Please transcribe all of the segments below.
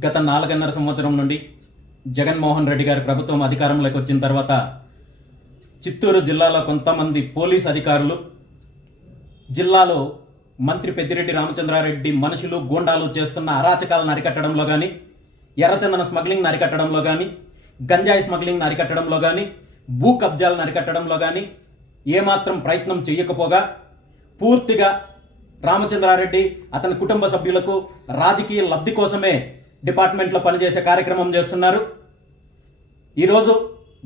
గత 4.5 సంవత్సరం నుండి జగన్మోహన్ రెడ్డి గారి ప్రభుత్వం అధికారంలోకి వచ్చిన తర్వాత చిత్తూరు జిల్లాలో కొంతమంది పోలీస్ అధికారులు జిల్లాలో మంత్రి పెద్దిరెడ్డి రామచంద్రారెడ్డి మనుషులు గూండాలు చేస్తున్న అరాచకాలను అరికట్టడంలో కానీ, ఎర్రచందన స్మగ్లింగ్ని అరికట్టడంలో కానీ, గంజాయి స్మగ్లింగ్ని అరికట్టడంలో కానీ, భూ కబ్జాలను అరికట్టడంలో కానీ ఏమాత్రం ప్రయత్నం చేయకపోగా పూర్తిగా రామచంద్రారెడ్డి అతని కుటుంబ సభ్యులకు రాజకీయ లబ్ధి కోసమే డిపార్ట్మెంట్లో పనిచేసే కార్యక్రమం చేస్తున్నారు. ఈరోజు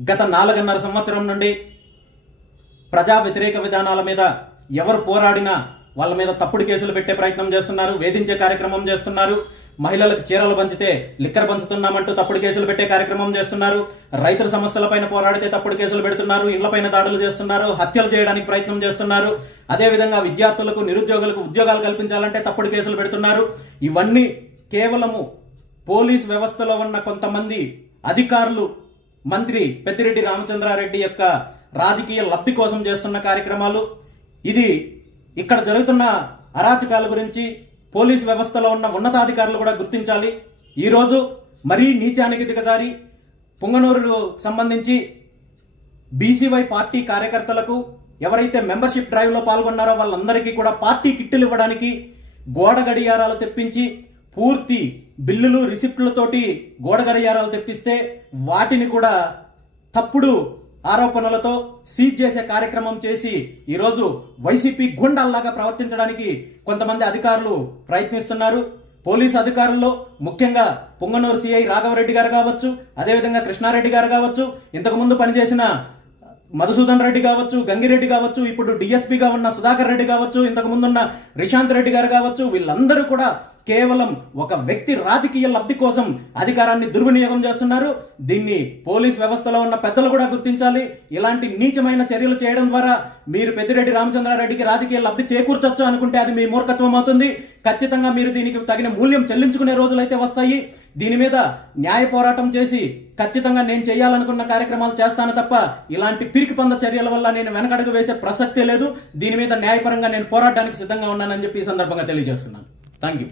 గత 4.5 సంవత్సరం నుండి ప్రజా వ్యతిరేక విధానాల మీద ఎవరు పోరాడినా వాళ్ళ మీద తప్పుడు కేసులు పెట్టే ప్రయత్నం చేస్తున్నారు, వేధించే కార్యక్రమం చేస్తున్నారు. మహిళలకు చీరలు పంచితే లిక్కర్ పంచుతున్నామంటూ తప్పుడు కేసులు పెట్టే కార్యక్రమం చేస్తున్నారు. రైతుల సమస్యలపైన పోరాడితే తప్పుడు కేసులు పెడుతున్నారు, ఇళ్లపైన దాడులు చేస్తున్నారు, హత్యలు చేయడానికి ప్రయత్నం చేస్తున్నారు. అదేవిధంగా విద్యార్థులకు, నిరుద్యోగులకు ఉద్యోగాలు కల్పించాలంటే తప్పుడు కేసులు పెడుతున్నారు. ఇవన్నీ కేవలము పోలీస్ వ్యవస్థలో ఉన్న కొంతమంది అధికారులు మంత్రి పెద్దిరెడ్డి రామచంద్రారెడ్డి యొక్క రాజకీయ లబ్ధి కోసం చేస్తున్న కార్యక్రమాలు. ఇది ఇక్కడ జరుగుతున్న అరాచకాల గురించి పోలీస్ వ్యవస్థలో ఉన్న ఉన్నతాధికారులు కూడా గుర్తించాలి. ఈరోజు మరీ నీచానికి దిగజారి పుంగనూరు సంబంధించి బీసీవై పార్టీ కార్యకర్తలకు ఎవరైతే మెంబర్షిప్ డ్రైవ్లో పాల్గొన్నారో వాళ్ళందరికీ కూడా పార్టీ కిట్టులు ఇవ్వడానికి గోడ గడియారాలు తెప్పించి పూర్తి బిల్లులు రిసిప్ట్లతోటి గోడ గడియారాలు తెప్పిస్తే వాటిని కూడా తప్పుడు ఆరోపణలతో సీజ్ చేసే కార్యక్రమం చేసి ఈరోజు వైసీపీ గుండాల్లాగా ప్రవర్తించడానికి కొంతమంది అధికారులు ప్రయత్నిస్తున్నారు. పోలీసు అధికారుల్లో ముఖ్యంగా పుంగనూరు సిఐ రాఘవరెడ్డి గారు కావచ్చు, అదేవిధంగా కృష్ణారెడ్డి గారు కావచ్చు, ఇంతకుముందు పనిచేసిన మధుసూదన్ రెడ్డి కావచ్చు, గంగిరెడ్డి కావచ్చు, ఇప్పుడు డిఎస్పీగా ఉన్న సుధాకర్ రెడ్డి కావచ్చు, ఇంతకుముందున్న రిషాంత్ రెడ్డి గారు కావచ్చు, వీళ్ళందరూ కూడా కేవలం ఒక వ్యక్తి రాజకీయ లబ్ధి కోసం అధికారాన్ని దుర్వినియోగం చేస్తున్నారు. దీన్ని పోలీస్ వ్యవస్థలో ఉన్న పెద్దలు కూడా గుర్తించాలి. ఇలాంటి నీచమైన చర్యలు చేయడం ద్వారా మీరు పెద్దిరెడ్డి రామచంద్రారెడ్డికి రాజకీయ లబ్ధి చేకూర్చొచ్చు అనుకుంటే అది మీ మూర్ఖత్వం అవుతుంది. ఖచ్చితంగా మీరు దీనికి తగిన మూల్యం చెల్లించుకునే రోజులైతే వస్తాయి. దీని మీద న్యాయ పోరాటం చేసి ఖచ్చితంగా నేను చేయాలనుకున్న కార్యక్రమాలు చేస్తాను తప్ప ఇలాంటి పిరికి పంద చర్యల వల్ల నేను వెనకడుగు వేసే ప్రసక్తే లేదు. దీని మీద న్యాయపరంగా నేను పోరాడడానికి సిద్ధంగా ఉన్నానని చెప్పి ఈ సందర్భంగా తెలియజేస్తున్నాను. Thank you.